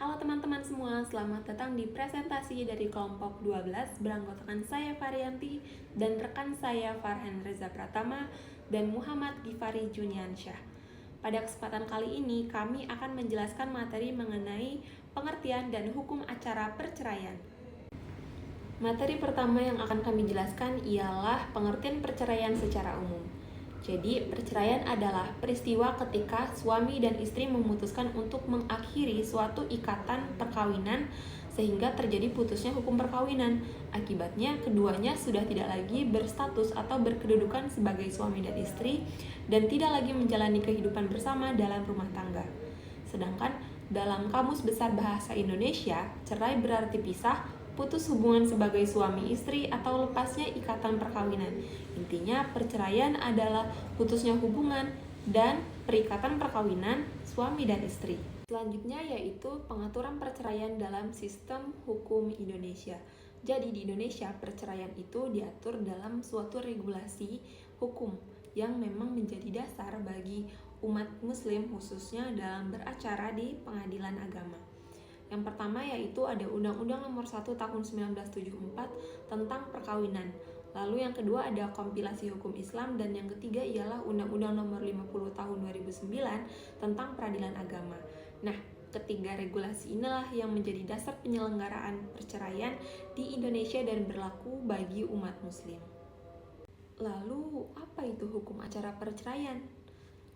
Halo teman-teman semua, selamat datang di presentasi dari kelompok 12 beranggotakan saya Varianti dan rekan saya Farhan Reza Pratama dan Muhammad Gifari Juniansyah. Pada kesempatan kali ini kami akan menjelaskan materi mengenai pengertian dan hukum acara perceraian. Materi pertama yang akan kami jelaskan ialah pengertian perceraian secara umum. Jadi, perceraian adalah peristiwa ketika suami dan istri memutuskan untuk mengakhiri suatu ikatan perkawinan sehingga terjadi putusnya hukum perkawinan. Akibatnya, keduanya sudah tidak lagi berstatus atau berkedudukan sebagai suami dan istri dan tidak lagi menjalani kehidupan bersama dalam rumah tangga. Sedangkan dalam Kamus Besar Bahasa Indonesia, cerai berarti pisah, putus hubungan sebagai suami istri atau lepasnya ikatan perkawinan. Intinya, perceraian adalah putusnya hubungan dan perikatan perkawinan suami dan istri. Selanjutnya yaitu pengaturan perceraian dalam sistem hukum Indonesia. Jadi di Indonesia perceraian itu diatur dalam suatu regulasi hukum yang memang menjadi dasar bagi umat muslim khususnya dalam beracara di pengadilan agama. Yang pertama yaitu ada Undang-Undang Nomor 1 Tahun 1974 tentang perkawinan. Lalu yang kedua ada kompilasi hukum Islam dan yang ketiga ialah Undang-Undang Nomor 50 Tahun 2009 tentang peradilan agama. Nah, ketiga regulasi inilah yang menjadi dasar penyelenggaraan perceraian di Indonesia dan berlaku bagi umat muslim. Lalu, apa itu hukum acara perceraian?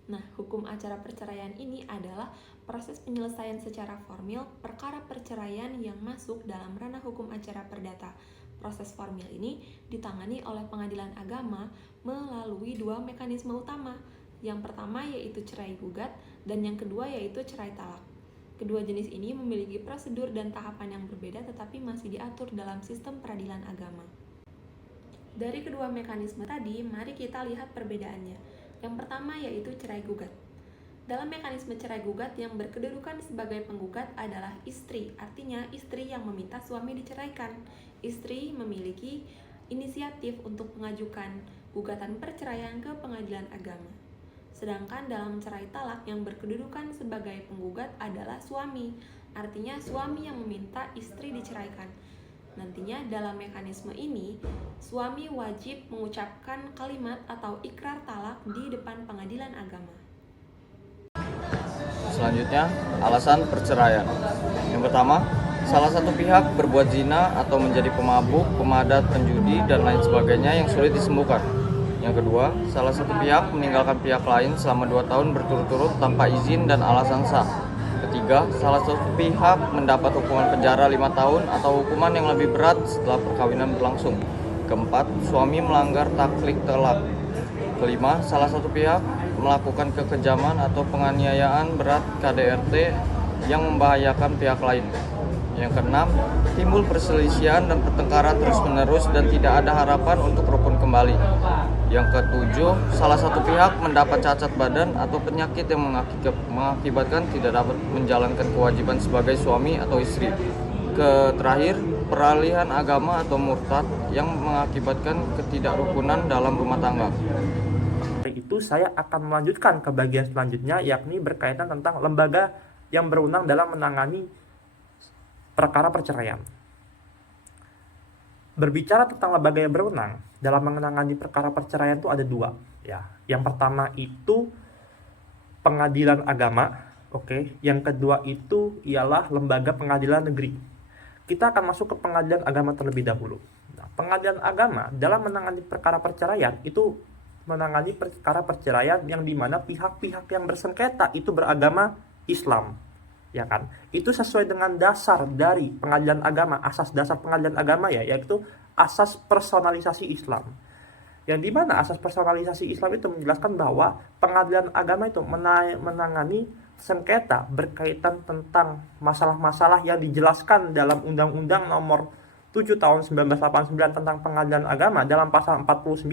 Nah, hukum acara perceraian ini adalah proses penyelesaian secara formil perkara perceraian yang masuk dalam ranah hukum acara perdata. Proses formil ini ditangani oleh pengadilan agama melalui dua mekanisme utama. Yang pertama yaitu cerai gugat dan yang kedua yaitu cerai talak. Kedua jenis ini memiliki prosedur dan tahapan yang berbeda tetapi masih diatur dalam sistem peradilan agama. Dari kedua mekanisme tadi, mari kita lihat perbedaannya. Yang pertama yaitu cerai gugat. Dalam mekanisme cerai gugat yang berkedudukan sebagai penggugat adalah istri, artinya istri yang meminta suami diceraikan. Istri memiliki inisiatif untuk mengajukan gugatan perceraian ke pengadilan agama. Sedangkan dalam cerai talak yang berkedudukan sebagai penggugat adalah suami, artinya suami yang meminta istri diceraikan. Nantinya dalam mekanisme ini, suami wajib mengucapkan kalimat atau ikrar talak di depan pengadilan agama. Selanjutnya, alasan perceraian. Yang pertama, salah satu pihak berbuat zina atau menjadi pemabuk, pemadat, penjudi, dan lain sebagainya yang sulit disembuhkan. Yang kedua, salah satu pihak meninggalkan pihak lain selama 2 tahun berturut-turut tanpa izin dan alasan sah. Ketiga, salah satu pihak mendapat hukuman penjara 5 tahun atau hukuman yang lebih berat setelah perkawinan berlangsung. Keempat, suami melanggar taklid talak. Kelima, salah satu pihak melakukan kekejaman atau penganiayaan berat KDRT yang membahayakan pihak lain. Yang keenam, timbul perselisihan dan pertengkaran terus-menerus dan tidak ada harapan untuk rukun kembali. Yang ketujuh, salah satu pihak mendapat cacat badan atau penyakit yang mengakibatkan tidak dapat menjalankan kewajiban sebagai suami atau istri. Terakhir, peralihan agama atau murtad yang mengakibatkan ketidakrukunan dalam rumah tangga. Itu saya akan melanjutkan ke bagian selanjutnya, yakni berkaitan tentang lembaga yang berwenang dalam menangani perkara perceraian. Berbicara tentang lembaga yang berwenang dalam menangani perkara perceraian itu ada 2 ya. Yang pertama itu pengadilan agama, oke. Yang kedua itu ialah lembaga pengadilan negeri. Kita akan masuk ke pengadilan agama terlebih dahulu. Nah, pengadilan agama dalam menangani perkara perceraian itu menangani perkara perceraian yang dimana pihak-pihak yang bersengketa itu beragama Islam, ya kan? Itu sesuai dengan dasar dari pengadilan agama, asas dasar pengadilan agama ya, yaitu asas personalisasi Islam. Yang dimana asas personalisasi Islam itu menjelaskan bahwa pengadilan agama itu menangani sengketa berkaitan tentang masalah-masalah yang dijelaskan dalam Undang-Undang Nomor 7 Tahun 1989 tentang pengadilan agama dalam pasal 49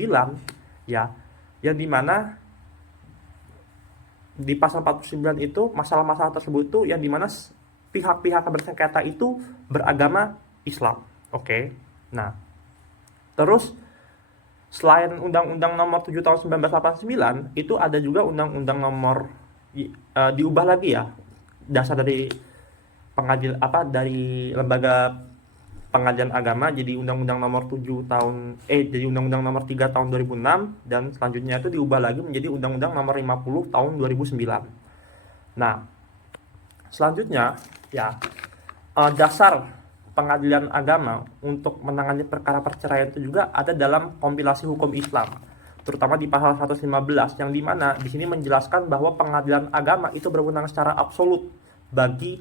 ya, yang dimana di pasal 49 itu masalah-masalah tersebut tuh yang dimana pihak-pihak bersengketa itu beragama Islam. Oke. Nah, terus selain Undang-Undang Nomor 7 Tahun 1989 itu ada juga Undang-Undang Nomor diubah lagi ya, dasar dari dari lembaga pengadilan agama jadi Undang-Undang nomor 7 tahun jadi Undang-Undang nomor 3 tahun 2006, dan selanjutnya itu diubah lagi menjadi Undang-Undang nomor 50 tahun 2009. Nah, selanjutnya ya, dasar pengadilan agama untuk menangani perkara perceraian itu juga ada dalam kompilasi hukum Islam, terutama di pasal 115, yang dimana di sini menjelaskan bahwa pengadilan agama itu berwenang secara absolut bagi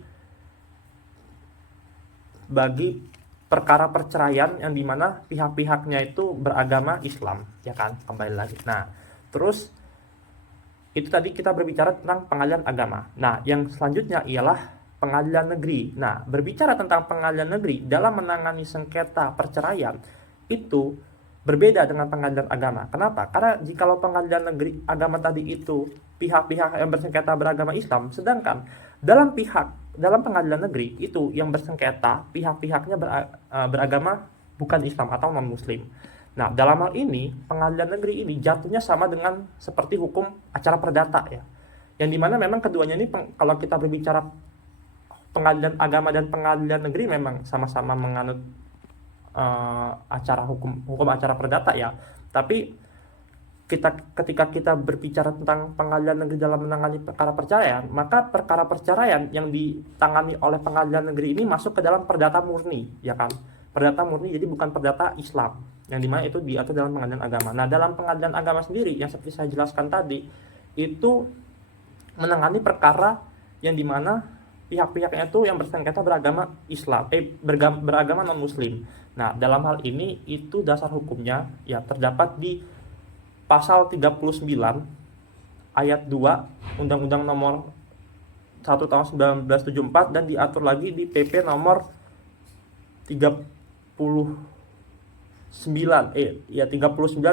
perkara perceraian yang dimana pihak-pihaknya itu beragama Islam, ya kan, kembali lagi. Nah, terus itu tadi kita berbicara tentang pengadilan agama. Nah, yang selanjutnya ialah pengadilan negeri. Nah, berbicara tentang pengadilan negeri dalam menangani sengketa perceraian itu berbeda dengan pengadilan agama. Kenapa? Karena jikalau pengadilan negeri agama tadi itu pihak-pihak yang bersengketa beragama Islam, sedangkan dalam pengadilan negeri itu yang bersengketa pihak-pihaknya beragama bukan Islam atau non-Muslim. Nah, dalam hal ini pengadilan negeri ini jatuhnya sama dengan seperti hukum acara perdata ya, yang dimana memang keduanya ini kalau kita berbicara pengadilan agama dan pengadilan negeri memang sama-sama menganut hukum acara perdata ya. Tapi ketika kita berbicara tentang pengadilan negeri dalam menangani perkara perceraian, maka perkara perceraian yang ditangani oleh pengadilan negeri ini masuk ke dalam perdata murni, ya kan? Perdata murni, jadi bukan perdata Islam, yang dimana itu diatur dalam pengadilan agama. Nah, dalam pengadilan agama sendiri, yang seperti saya jelaskan tadi, itu menangani perkara yang dimana pihak-pihaknya itu yang bersengketa beragama Islam, beragama non-Muslim. Nah, dalam hal ini itu dasar hukumnya ya terdapat di pasal 39 ayat 2 Undang-Undang nomor 1 tahun 1974, dan diatur lagi di PP nomor 39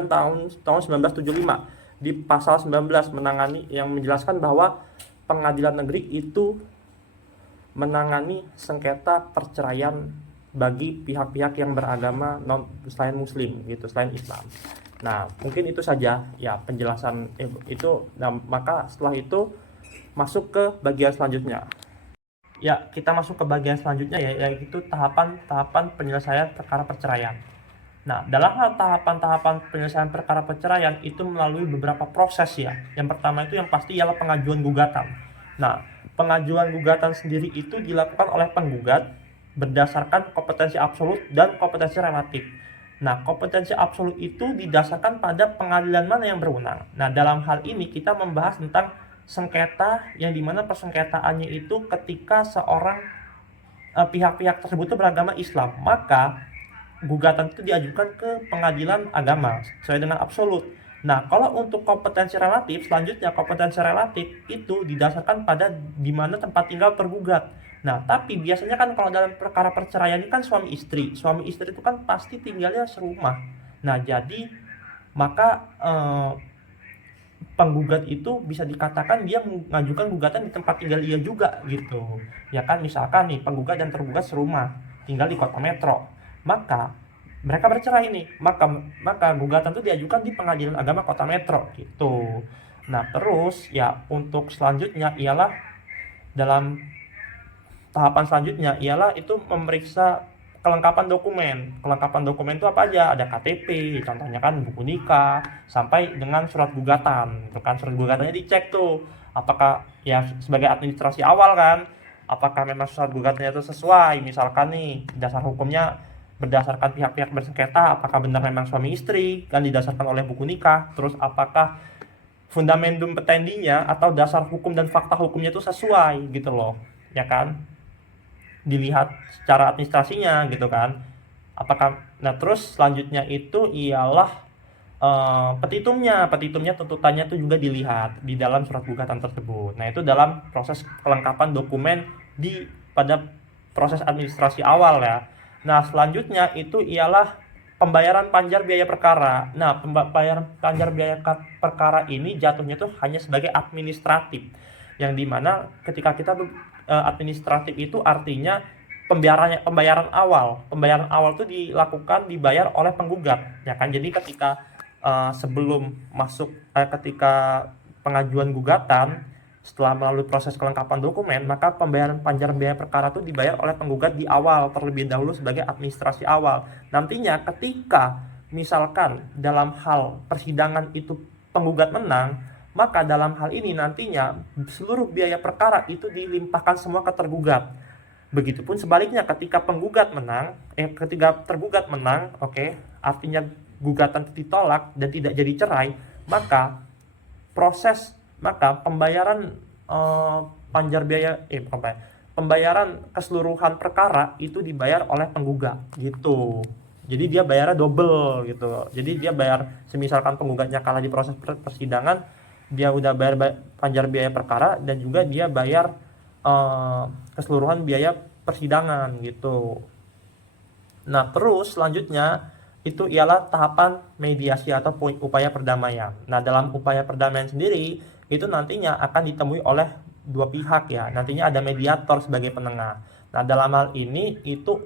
tahun 1975 di pasal 19 menangani yang menjelaskan bahwa pengadilan negeri itu menangani sengketa perceraian bagi pihak-pihak yang beragama selain Muslim gitu, selain Islam. Nah, mungkin itu saja ya penjelasan itu. Nah, maka setelah itu masuk ke bagian selanjutnya. Ya, kita masuk ke bagian selanjutnya ya, yaitu tahapan penyelesaian perkara perceraian. Nah, dalam hal tahapan penyelesaian perkara perceraian itu melalui beberapa proses ya. Yang pertama itu yang pasti ialah pengajuan gugatan. Nah, pengajuan gugatan sendiri itu dilakukan oleh penggugat berdasarkan kompetensi absolut dan kompetensi relatif. Nah, kompetensi absolut itu didasarkan pada pengadilan mana yang berwenang. Nah, dalam hal ini kita membahas tentang sengketa yang dimana persengketaannya itu ketika seorang pihak-pihak tersebut beragama Islam, maka gugatan itu diajukan ke pengadilan agama sesuai dengan absolut. Nah, kalau untuk kompetensi relatif, selanjutnya kompetensi relatif itu didasarkan pada di mana tempat tinggal tergugat. Nah, tapi biasanya kan kalau dalam perkara perceraian ini kan suami istri itu kan pasti tinggalnya serumah. Nah, jadi maka penggugat itu bisa dikatakan dia mengajukan gugatan di tempat tinggal dia juga gitu. Ya kan, misalkan nih penggugat dan tergugat serumah, tinggal di kota metro. Maka mereka bercerai nih, maka gugatan itu diajukan di pengadilan agama kota metro gitu. Nah, terus ya untuk selanjutnya ialah dalam tahapan selanjutnya ialah itu memeriksa kelengkapan dokumen. Kelengkapan dokumen itu apa aja? Ada KTP, contohnya kan buku nikah, sampai dengan surat gugatan. Itu kan surat gugatannya dicek tuh, apakah ya sebagai administrasi awal kan, apakah memang surat gugatannya itu sesuai. Misalkan nih dasar hukumnya berdasarkan pihak-pihak bersengketa, apakah benar memang suami istri kan didasarkan oleh buku nikah. Terus apakah fundamentum petendinya atau dasar hukum dan fakta hukumnya itu sesuai gitu loh, ya kan, dilihat secara administrasinya gitu kan, apakah. Nah, terus selanjutnya itu ialah petitumnya tuntutannya itu juga dilihat di dalam surat gugatan tersebut. Nah, itu dalam proses kelengkapan dokumen pada proses administrasi awal ya. Nah, selanjutnya itu ialah pembayaran panjar biaya perkara. Nah, pembayaran panjar biaya perkara ini jatuhnya tuh hanya sebagai administratif, yang dimana ketika kita administratif itu artinya pembayaran awal itu dibayar oleh penggugat, ya kan. Jadi ketika sebelum masuk ketika pengajuan gugatan, setelah melalui proses kelengkapan dokumen, maka pembayaran panjar biaya perkara itu dibayar oleh penggugat di awal terlebih dahulu sebagai administrasi awal. Nantinya ketika misalkan dalam hal persidangan itu penggugat menang, maka dalam hal ini nantinya seluruh biaya perkara itu dilimpahkan semua ke tergugat. Begitupun sebaliknya ketika ketika tergugat menang, artinya gugatan ditolak dan tidak jadi cerai, maka pembayaran panjar biaya pembayaran keseluruhan perkara itu dibayar oleh penggugat gitu. Jadi dia bayarnya double gitu. Jadi dia bayar, semisalkan penggugatnya kalah di proses persidangan, dia udah bayar panjar biaya perkara dan juga dia bayar keseluruhan biaya persidangan gitu. Nah, terus selanjutnya itu ialah tahapan mediasi atau upaya perdamaian. Nah, dalam upaya perdamaian sendiri itu nantinya akan ditemui oleh dua pihak ya. Nantinya ada mediator sebagai penengah. Nah, dalam hal ini itu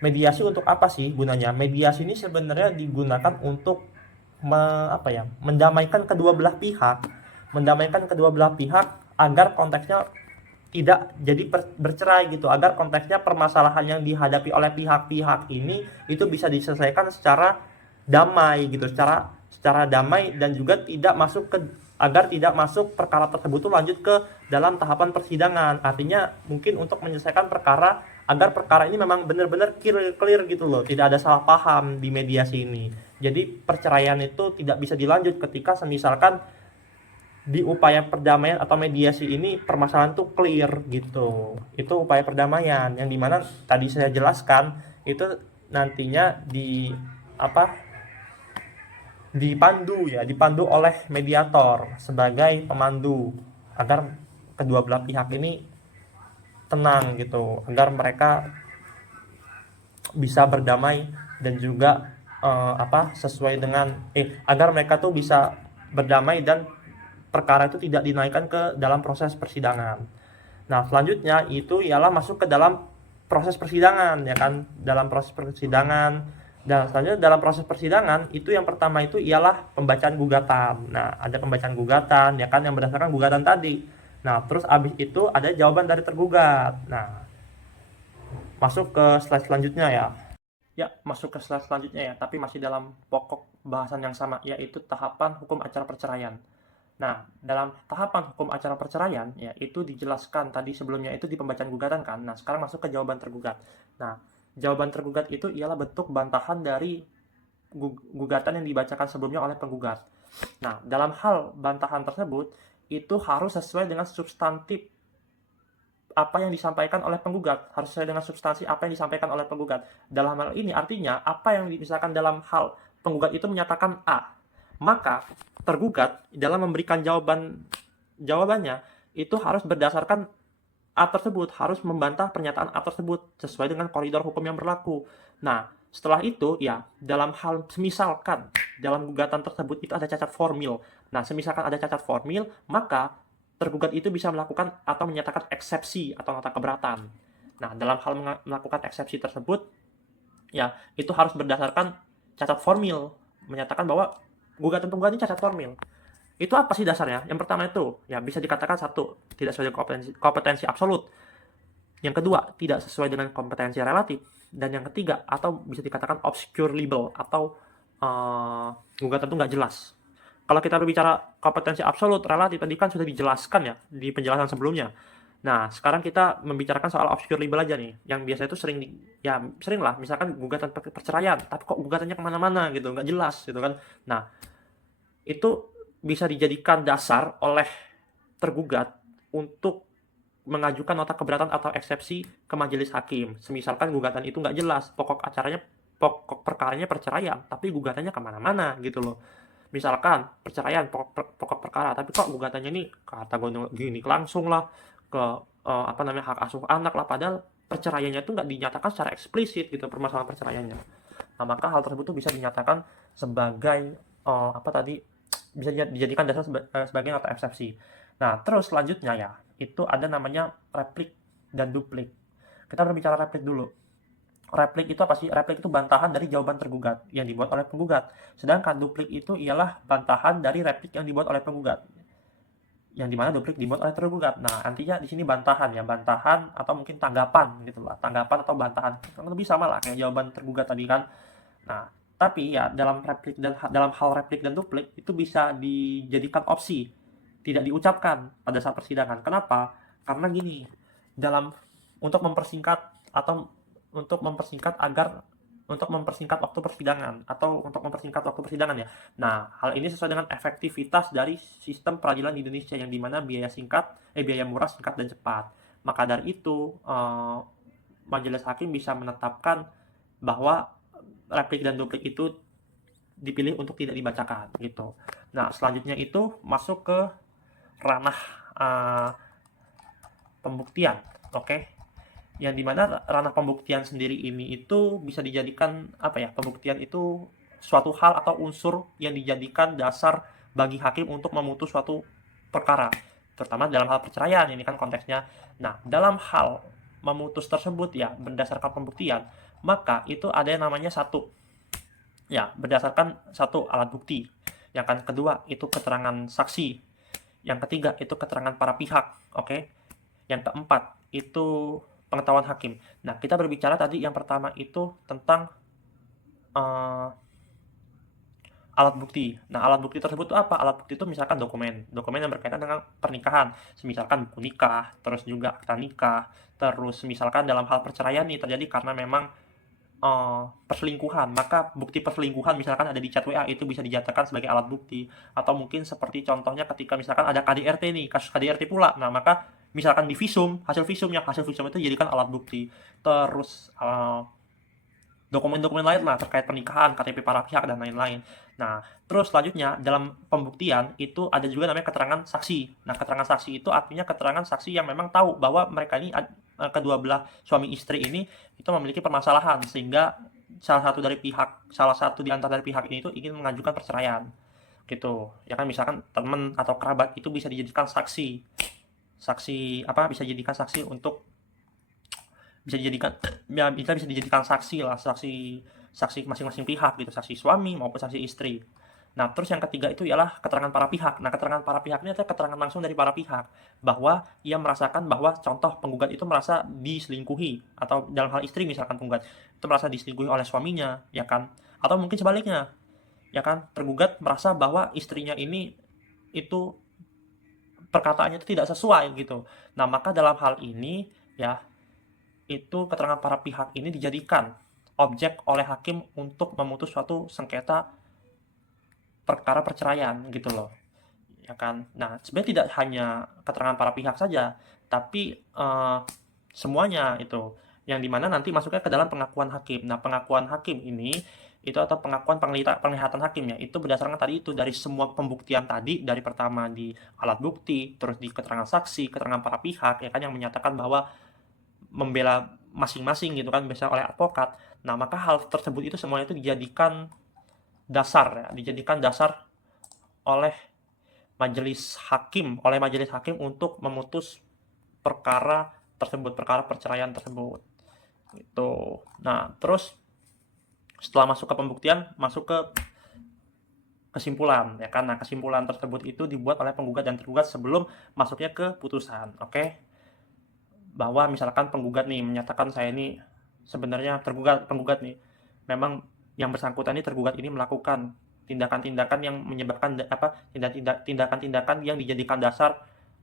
mediasi untuk apa sih gunanya? Mediasi ini sebenarnya digunakan untuk mendamaikan kedua belah pihak. Mendamaikan kedua belah pihak agar konteksnya tidak jadi bercerai gitu, agar konteksnya permasalahan yang dihadapi oleh pihak-pihak ini itu bisa diselesaikan secara damai gitu, secara damai, dan juga agar tidak masuk perkara tersebut tuh lanjut ke dalam tahapan persidangan. Artinya mungkin untuk menyelesaikan perkara agar perkara ini memang benar-benar clear gitu loh, tidak ada salah paham di mediasi ini. Jadi perceraian itu tidak bisa dilanjut ketika semisalkan di upaya perdamaian atau mediasi ini permasalahan tuh clear gitu. Itu upaya perdamaian yang dimana tadi saya jelaskan itu nantinya dipandu oleh mediator sebagai pemandu agar kedua belah pihak ini tenang gitu, agar mereka bisa berdamai dan juga sesuai dengan agar mereka tuh bisa berdamai dan perkara itu tidak dinaikkan ke dalam proses persidangan. Nah, selanjutnya itu ialah masuk ke dalam proses persidangan ya kan, dalam proses persidangan. Dan selanjutnya dalam proses persidangan itu yang pertama itu ialah pembacaan gugatan. Nah, ada pembacaan gugatan ya kan yang berdasarkan gugatan tadi. Nah, terus abis itu ada jawaban dari tergugat. Nah, masuk ke slide selanjutnya ya. Ya, masuk ke slide selanjutnya ya, tapi masih dalam pokok bahasan yang sama, yaitu tahapan hukum acara perceraian. Nah, dalam tahapan hukum acara perceraian, ya itu dijelaskan tadi sebelumnya itu di pembacaan gugatan kan. Nah, sekarang masuk ke jawaban tergugat. Nah, jawaban tergugat itu ialah bentuk bantahan dari gugatan yang dibacakan sebelumnya oleh penggugat. Nah, dalam hal bantahan tersebut, itu harus sesuai dengan substantif apa yang disampaikan oleh penggugat, harus sesuai dengan substansi apa yang disampaikan oleh penggugat. Dalam hal ini artinya apa yang misalkan dalam hal penggugat itu menyatakan A, maka tergugat dalam memberikan jawabannya itu harus berdasarkan A tersebut, harus membantah pernyataan A tersebut sesuai dengan koridor hukum yang berlaku. Nah, setelah itu ya dalam hal semisalkan dalam gugatan tersebut itu ada cacat formil. Nah, semisalkan ada cacat formil, maka tergugat itu bisa melakukan atau menyatakan eksepsi atau nota keberatan. Nah, dalam hal melakukan eksepsi tersebut ya itu harus berdasarkan cacat formil, menyatakan bahwa gugatan penggugat ini cacat formil. Itu apa sih dasarnya? Yang pertama itu, ya bisa dikatakan satu, tidak sesuai dengan kompetensi absolut. Yang kedua, tidak sesuai dengan kompetensi relatif. Dan yang ketiga, atau bisa dikatakan obscure libel, atau gugatan itu nggak jelas. Kalau kita berbicara kompetensi absolut, relatif, tadi kan sudah dijelaskan ya, di penjelasan sebelumnya. Nah, sekarang kita membicarakan soal obscure libel aja nih, yang biasa itu sering lah, misalkan gugatan perceraian, tapi kok gugatannya kemana-mana gitu, nggak jelas gitu kan. Nah, itu bisa dijadikan dasar oleh tergugat untuk mengajukan nota keberatan atau eksepsi ke majelis hakim. Semisalkan gugatan itu nggak jelas, pokok perkaranya perceraian, tapi gugatannya kemana-mana gitu loh. Misalkan perceraian pokok perkara, tapi kok gugatannya ini kata gini langsung lah ke hak asuh anak lah, padahal perceraiannya itu nggak dinyatakan secara eksplisit gitu permasalahan perceraiannya. Nah, maka hal tersebut tuh bisa dinyatakan sebagai bisa dijadikan dasar sebagai nota eksepsi. Nah, terus selanjutnya ya itu ada namanya replik dan duplik. Kita berbicara replik dulu. Replik itu apa sih? Replik itu bantahan dari jawaban tergugat yang dibuat oleh penggugat. Sedangkan duplik itu ialah bantahan dari replik yang dibuat oleh penggugat. yang dimana duplik dibuat oleh tergugat. Nah, nantinya di sini bantahan atau mungkin tanggapan gitu lah, tanggapan atau bantahan, kurang lebih sama lah kayak jawaban tergugat tadi kan. Nah, tapi ya dalam hal replik dan duplik itu bisa dijadikan opsi, tidak diucapkan pada saat persidangan. Kenapa? Karena gini, dalam untuk mempersingkat atau untuk mempersingkat agar untuk mempersingkat waktu persidangan atau untuk mempersingkat waktu persidangan ya. Nah, hal ini sesuai dengan efektivitas dari sistem peradilan di Indonesia yang dimana biaya murah, singkat, dan cepat. Maka dari itu, majelis hakim bisa menetapkan bahwa replik dan duplik itu dipilih untuk tidak dibacakan gitu. Nah, selanjutnya itu masuk ke ranah pembuktian, oke? Yang dimana ranah pembuktian sendiri ini itu bisa dijadikan pembuktian itu suatu hal atau unsur yang dijadikan dasar bagi hakim untuk memutus suatu perkara, terutama dalam hal perceraian ini kan konteksnya. Nah, dalam hal memutus tersebut ya berdasarkan pembuktian, maka itu ada yang namanya berdasarkan satu alat bukti. Yang kan kedua itu keterangan saksi. Yang ketiga itu keterangan para pihak, oke? Yang keempat itu pengetahuan hakim. Nah, kita berbicara tadi yang pertama itu tentang alat bukti. Nah, alat bukti tersebut itu apa? Alat bukti itu misalkan dokumen yang berkaitan dengan pernikahan, misalkan buku nikah, terus juga akta nikah, terus misalkan dalam hal perceraian nih terjadi karena memang perselingkuhan, maka bukti perselingkuhan misalkan ada di chat WA itu bisa dijadikan sebagai alat bukti. Atau mungkin seperti contohnya ketika misalkan ada KDRT nih, kasus KDRT pula, nah maka misalkan di hasil visum itu dijadikan alat bukti. Terus dokumen-dokumen lain lah terkait pernikahan, KTP para pihak, dan lain-lain. Nah, terus selanjutnya dalam pembuktian itu ada juga namanya keterangan saksi. Nah, keterangan saksi itu artinya keterangan saksi yang memang tahu bahwa mereka ini kedua belah suami istri ini itu memiliki permasalahan sehingga salah satu di antara dari pihak ini itu ingin mengajukan perceraian gitu. Ya kan misalkan teman atau kerabat itu bisa dijadikan saksi. Bisa dijadikan saksi untuk bisa dijadikan saksi masing-masing pihak gitu, saksi suami maupun saksi istri. Nah, terus yang ketiga itu ialah keterangan para pihak. Nah, keterangan para pihak ini adalah keterangan langsung dari para pihak bahwa ia merasakan bahwa contoh penggugat itu merasa diselingkuhi, atau dalam hal istri misalkan penggugat itu merasa diselingkuhi oleh suaminya, ya kan? Atau mungkin sebaliknya, ya kan? Tergugat merasa bahwa istrinya ini itu perkataannya itu tidak sesuai gitu. Nah, maka dalam hal ini ya itu keterangan para pihak ini dijadikan objek oleh hakim untuk memutus suatu sengketa perkara perceraian gitu loh, ya kan. Nah, sebenarnya tidak hanya keterangan para pihak saja, tapi semuanya itu yang dimana nanti masuknya ke dalam pengakuan hakim. Nah, pengakuan hakim ini itu atau pengakuan penglihatan hakim ya, itu berdasarkan tadi itu dari semua pembuktian tadi, dari pertama di alat bukti, terus di keterangan saksi, keterangan para pihak ya kan yang menyatakan bahwa membela masing-masing gitu kan, biasanya oleh advokat. Nah, maka hal tersebut itu semuanya itu dijadikan dasar oleh majelis hakim untuk memutus perkara perceraian tersebut. Gitu. Nah, terus setelah masuk ke pembuktian, masuk ke kesimpulan ya kan. Nah, kesimpulan tersebut itu dibuat oleh penggugat dan tergugat sebelum masuknya ke putusan. Oke. Bahwa misalkan penggugat nih menyatakan saya ini sebenarnya penggugat nih memang yang bersangkutan ini tergugat ini melakukan tindakan-tindakan yang menyebabkan tindakan-tindakan yang dijadikan dasar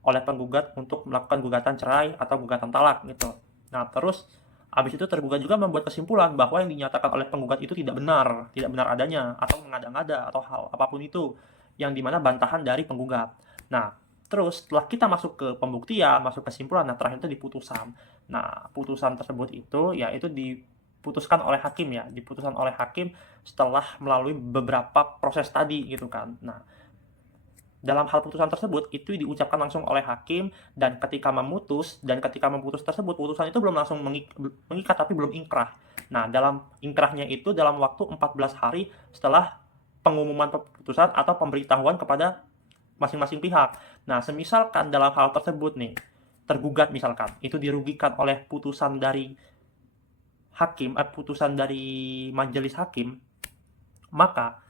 oleh penggugat untuk melakukan gugatan cerai atau gugatan talak gitu. Nah, terus habis itu tergugat juga membuat kesimpulan bahwa yang dinyatakan oleh penggugat itu tidak benar adanya atau mengada-ngada atau hal apapun itu yang dimana bantahan dari penggugat. Nah, terus setelah kita masuk ke pembuktian, masuk kesimpulan, nah terakhir itu di putusan. Nah, putusan tersebut itu ya itu diputuskan oleh hakim setelah melalui beberapa proses tadi gitu kan. Nah, dalam hal putusan tersebut itu diucapkan langsung oleh hakim, dan ketika memutus tersebut putusan itu belum langsung mengikat tapi belum ingkrah. Nah, dalam ingkrahnya itu dalam waktu 14 hari setelah pengumuman putusan atau pemberitahuan kepada masing-masing pihak. Nah, semisalkan dalam hal tersebut nih, tergugat misalkan itu dirugikan oleh putusan dari majelis hakim, maka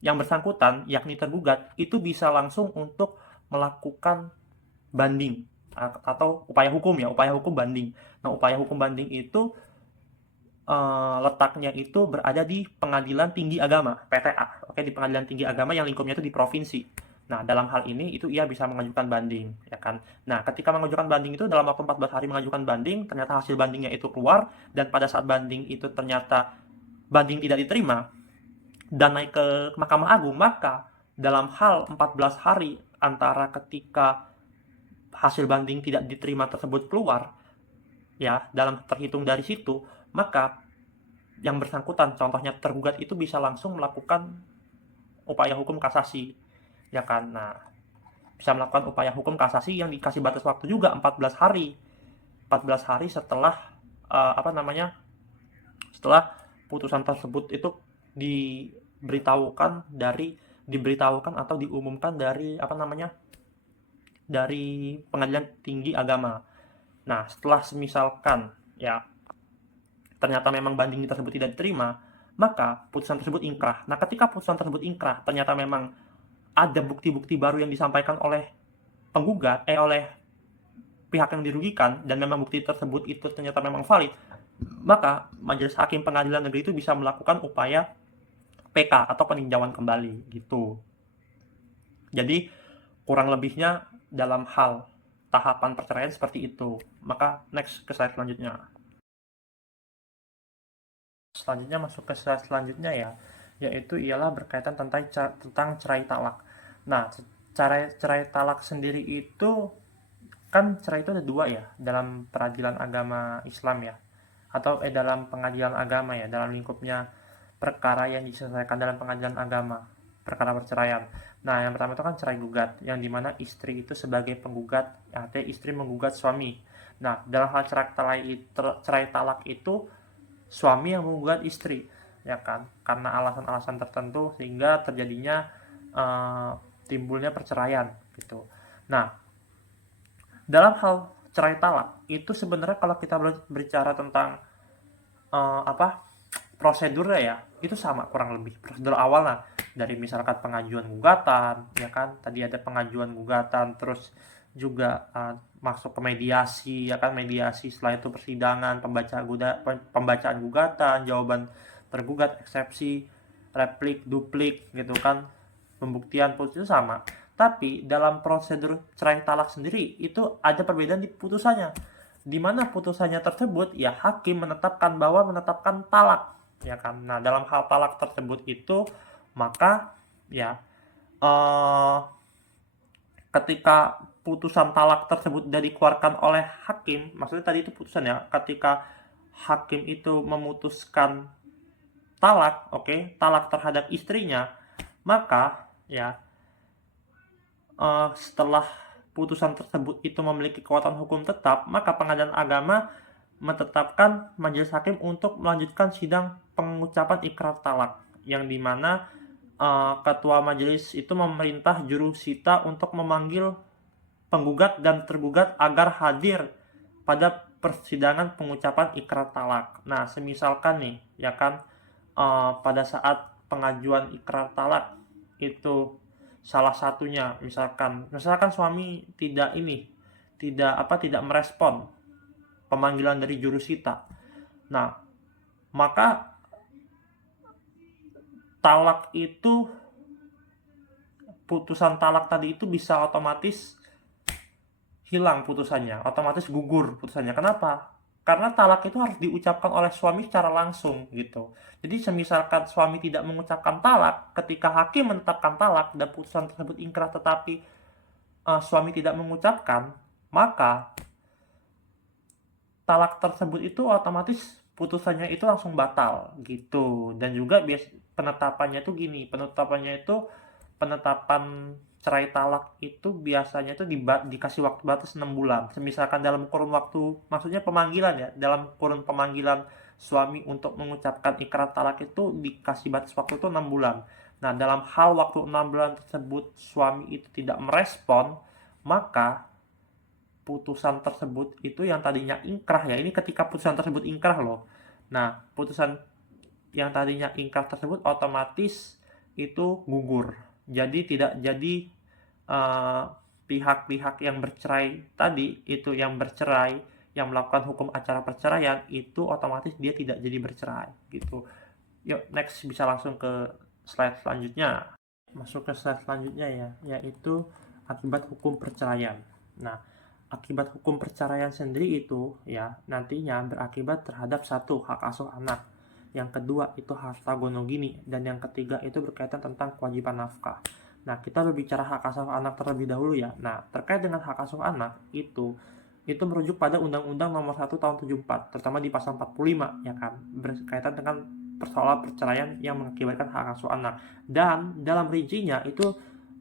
yang bersangkutan, yakni tergugat, itu bisa langsung untuk melakukan banding atau upaya hukum ya, upaya hukum banding. Nah, upaya hukum banding itu letaknya itu berada di Pengadilan Tinggi Agama, PTA. Oke, di Pengadilan Tinggi Agama yang lingkupnya itu di provinsi. Nah, dalam hal ini itu ia bisa mengajukan banding, ya kan. Nah, ketika mengajukan banding itu dalam waktu 14 hari mengajukan banding, ternyata hasil bandingnya itu keluar, dan pada saat banding itu ternyata banding tidak diterima dan naik ke Mahkamah Agung, maka dalam hal 14 hari antara ketika hasil banding tidak diterima tersebut keluar, ya, dalam terhitung dari situ, maka yang bersangkutan, contohnya tergugat, itu bisa langsung melakukan upaya hukum kasasi, ya kan. Nah, bisa melakukan upaya hukum kasasi yang dikasih batas waktu juga 14 hari. 14 hari setelah setelah putusan tersebut itu diberitahukan atau diumumkan dari dari Pengadilan Tinggi Agama. Nah, setelah semisalkan ya ternyata memang banding tersebut tidak diterima, maka putusan tersebut ingkrah. Nah, ketika putusan tersebut ingkrah, ternyata memang ada bukti-bukti baru yang disampaikan oleh oleh pihak yang dirugikan, dan memang bukti tersebut itu ternyata memang valid, maka majelis hakim pengadilan negeri itu bisa melakukan upaya PK atau peninjauan kembali gitu. Jadi kurang lebihnya dalam hal tahapan perceraian seperti itu. Maka next ke slide selanjutnya. Selanjutnya masuk ke slide selanjutnya ya, yaitu ialah berkaitan tentang cerai talak. Nah, cerai talak sendiri itu kan cerai itu ada dua ya dalam peradilan agama Islam ya, atau dalam pengadilan agama ya, dalam lingkupnya perkara yang diselesaikan dalam pengadilan agama, perkara perceraian. Nah, yang pertama itu kan cerai gugat, yang dimana istri itu sebagai penggugat, artinya istri menggugat suami. Nah, dalam hal cerai talak itu suami yang menggugat istri, ya kan, karena alasan-alasan tertentu sehingga terjadinya timbulnya perceraian gitu. Nah, dalam hal cerai talak itu sebenarnya kalau kita berbicara tentang prosedurnya ya, itu sama kurang lebih. Prosedur awalnya dari misalkan pengajuan gugatan, ya kan, tadi ada pengajuan gugatan, terus juga masuk ke mediasi, ya kan, mediasi, setelah itu persidangan, pembacaan gugatan, jawaban tergugat, eksepsi, replik, duplik gitu kan, pembuktian, putus, itu sama. Tapi dalam prosedur cerai talak sendiri itu ada perbedaan di putusannya, di mana putusannya tersebut ya hakim menetapkan talak, ya kan. Nah, dalam hal talak tersebut itu maka ya ketika putusan talak tersebut sudah dikeluarkan oleh hakim, maksudnya tadi itu putusan ya, ketika hakim itu memutuskan talak, talak terhadap istrinya, maka ya setelah putusan tersebut itu memiliki kekuatan hukum tetap, maka pengadilan agama menetapkan majelis hakim untuk melanjutkan sidang pengucapan ikrar talak, yang dimana ketua majelis itu memerintah jurusita untuk memanggil penggugat dan tergugat agar hadir pada persidangan pengucapan ikrar talak. Nah, semisalkan nih, ya kan, pada saat pengajuan ikrar talak itu salah satunya misalkan suami tidak merespon pemanggilan dari jurusita. Nah, maka talak itu, putusan talak tadi itu bisa otomatis hilang putusannya, otomatis gugur putusannya. Kenapa? Karena talak itu harus diucapkan oleh suami secara langsung gitu. Jadi semisalkan suami tidak mengucapkan talak, ketika hakim menetapkan talak dan putusan tersebut ingkrah tetapi suami tidak mengucapkan, maka talak tersebut itu otomatis putusannya itu langsung batal gitu. Dan juga penetapannya itu gini, penetapan cerai talak itu biasanya itu dikasih waktu batas 6 bulan. Misalkan dalam kurun waktu, maksudnya pemanggilan ya, dalam kurun pemanggilan suami untuk mengucapkan ikrar talak itu dikasih batas waktu itu 6 bulan. Nah, dalam hal waktu 6 bulan tersebut suami itu tidak merespon, maka putusan tersebut itu yang tadinya ingkrah ya, ini ketika putusan tersebut ingkrah loh. Nah, putusan yang tadinya ingkrah tersebut otomatis itu gugur. Jadi tidak jadi pihak-pihak yang bercerai tadi itu yang bercerai yang melakukan hukum acara perceraian itu otomatis dia tidak jadi bercerai gitu. Yuk next, bisa langsung ke slide selanjutnya. Masuk ke slide selanjutnya ya, yaitu akibat hukum perceraian. Nah, akibat hukum perceraian sendiri itu ya nantinya berakibat terhadap satu, hak asuh anak, yang kedua itu harta gonogini, dan yang ketiga itu berkaitan tentang kewajiban nafkah. Nah, kita berbicara hak asuh anak terlebih dahulu ya. Nah, terkait dengan hak asuh anak itu merujuk pada Undang-Undang Nomor 1 Tahun 74, terutama di pasal 45 ya kan, berkaitan dengan persoalan perceraian yang mengakibatkan hak asuh anak. Dan dalam rincinya itu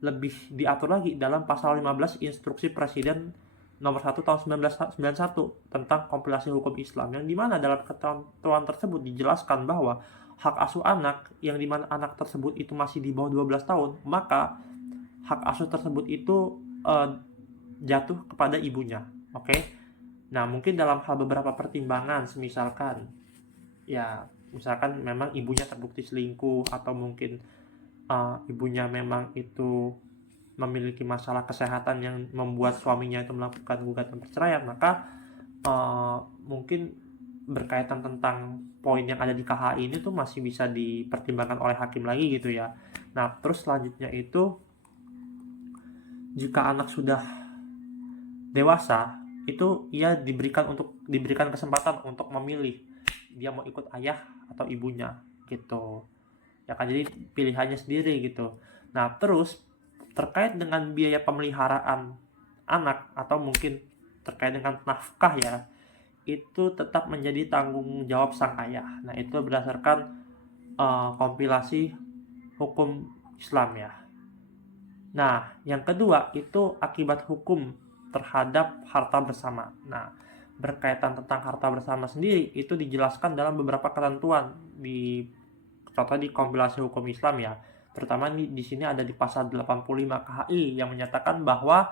lebih diatur lagi dalam pasal 15 Instruksi Presiden Nomor 1 Tahun 1991 tentang kompilasi hukum Islam, yang dimana dalam ketentuan tersebut dijelaskan bahwa hak asuh anak yang dimana anak tersebut itu masih di bawah 12 tahun, maka hak asuh tersebut itu jatuh kepada ibunya. Oke. Nah, mungkin dalam hal beberapa pertimbangan, misalkan memang ibunya terbukti selingkuh, atau mungkin ibunya memang itu memiliki masalah kesehatan yang membuat suaminya itu melakukan gugatan perceraian, maka mungkin berkaitan tentang poin yang ada di KHI ini tuh masih bisa dipertimbangkan oleh hakim lagi gitu ya. Nah, terus selanjutnya itu jika anak sudah dewasa itu ia diberikan kesempatan untuk memilih dia mau ikut ayah atau ibunya gitu ya kan, jadi pilihannya sendiri gitu. Nah, terus terkait dengan biaya pemeliharaan anak atau mungkin terkait dengan nafkah ya, itu tetap menjadi tanggung jawab sang ayah. Nah, itu berdasarkan kompilasi hukum Islam ya. Nah, yang kedua itu akibat hukum terhadap harta bersama. Nah, berkaitan tentang harta bersama sendiri itu dijelaskan dalam beberapa ketentuan contoh di kompilasi hukum Islam ya. Terutama di sini ada di pasal 85 KHI yang menyatakan bahwa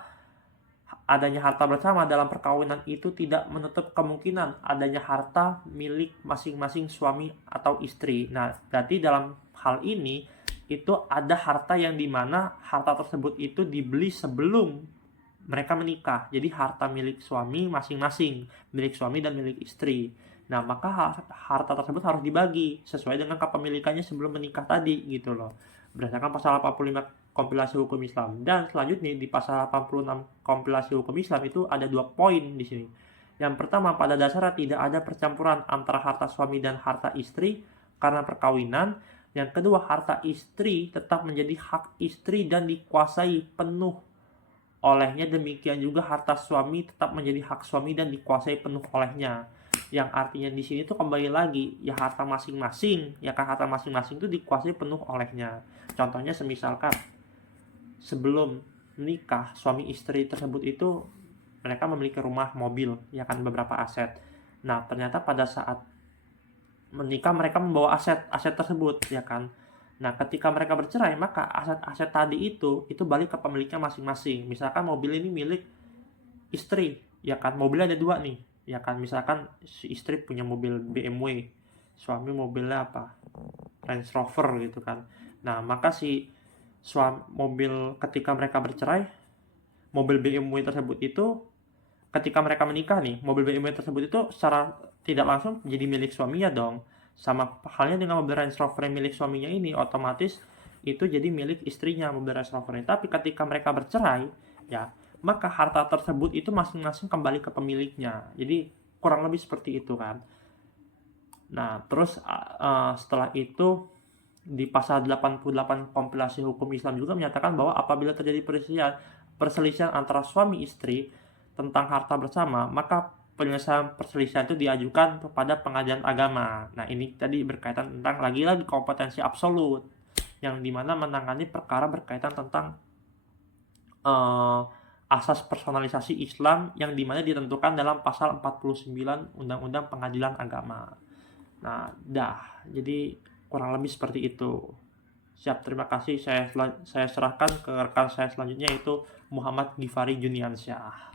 adanya harta bersama dalam perkawinan itu tidak menutup kemungkinan adanya harta milik masing-masing suami atau istri. Nah, berarti dalam hal ini itu ada harta yang dimana harta tersebut itu dibeli sebelum mereka menikah. Jadi harta milik suami masing-masing, milik suami dan milik istri. Nah, maka harta tersebut harus dibagi sesuai dengan kepemilikannya sebelum menikah tadi gitu loh, berdasarkan pasal 85 kompilasi hukum Islam. Dan selanjutnya di pasal 86 kompilasi hukum Islam itu ada 2 poin di sini. Yang pertama, pada dasarnya tidak ada percampuran antara harta suami dan harta istri karena perkawinan. Yang kedua, harta istri tetap menjadi hak istri dan dikuasai penuh olehnya. Demikian juga harta suami tetap menjadi hak suami dan dikuasai penuh olehnya. Yang artinya di sini tuh kembali lagi ya harta masing-masing, ya kan, harta masing-masing itu dikuasai penuh olehnya. Contohnya semisalkan sebelum menikah suami istri tersebut itu mereka memiliki rumah, mobil, ya kan, beberapa aset. Nah, ternyata pada saat menikah mereka membawa aset tersebut, ya kan. Nah, ketika mereka bercerai maka aset-aset tadi itu balik ke pemiliknya masing-masing. Misalkan mobil ini milik istri, ya kan, mobilnya ada 2 nih, ya kan. Misalkan si istri punya mobil BMW, suami mobilnya apa, Range Rover gitu kan. Nah, maka si suami mobil, ketika mereka bercerai, mobil BMW tersebut itu ketika mereka menikah nih, mobil BMW tersebut itu secara tidak langsung jadi milik suaminya dong. Sama halnya dengan mobil Range Rover yang milik suaminya ini, otomatis itu jadi milik istrinya mobil Range Rover ini. Tapi ketika mereka bercerai ya, maka harta tersebut itu masing-masing kembali ke pemiliknya. Jadi kurang lebih seperti itu kan. Nah, terus setelah itu di pasal 88 kompilasi hukum Islam juga menyatakan bahwa apabila terjadi perselisihan antara suami istri tentang harta bersama, maka penyelesaian perselisihan itu diajukan kepada pengadilan agama. Nah, ini tadi berkaitan tentang lagi-lagi kompetensi absolut, yang dimana menangani perkara berkaitan tentang asas personalisasi Islam yang dimana ditentukan dalam pasal 49 Undang-Undang Pengadilan Agama. Nah, jadi kurang lebih seperti itu. Siap, terima kasih. Saya serahkan ke rekan saya selanjutnya, yaitu Muhammad Gifari Juniansyah.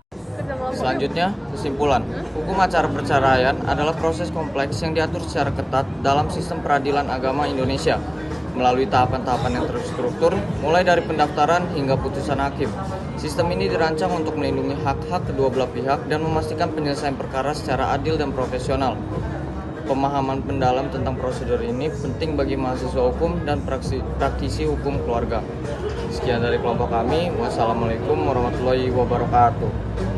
Selanjutnya, kesimpulan. Hukum acara perceraian adalah proses kompleks yang diatur secara ketat dalam sistem peradilan agama Indonesia. melalui tahapan-tahapan yang terstruktur, mulai dari pendaftaran hingga putusan hakim. Sistem ini dirancang untuk melindungi hak-hak kedua belah pihak dan memastikan penyelesaian perkara secara adil dan profesional. Pemahaman mendalam tentang prosedur ini penting bagi mahasiswa hukum dan praktisi hukum keluarga. Sekian dari kelompok kami. Wassalamualaikum warahmatullahi wabarakatuh.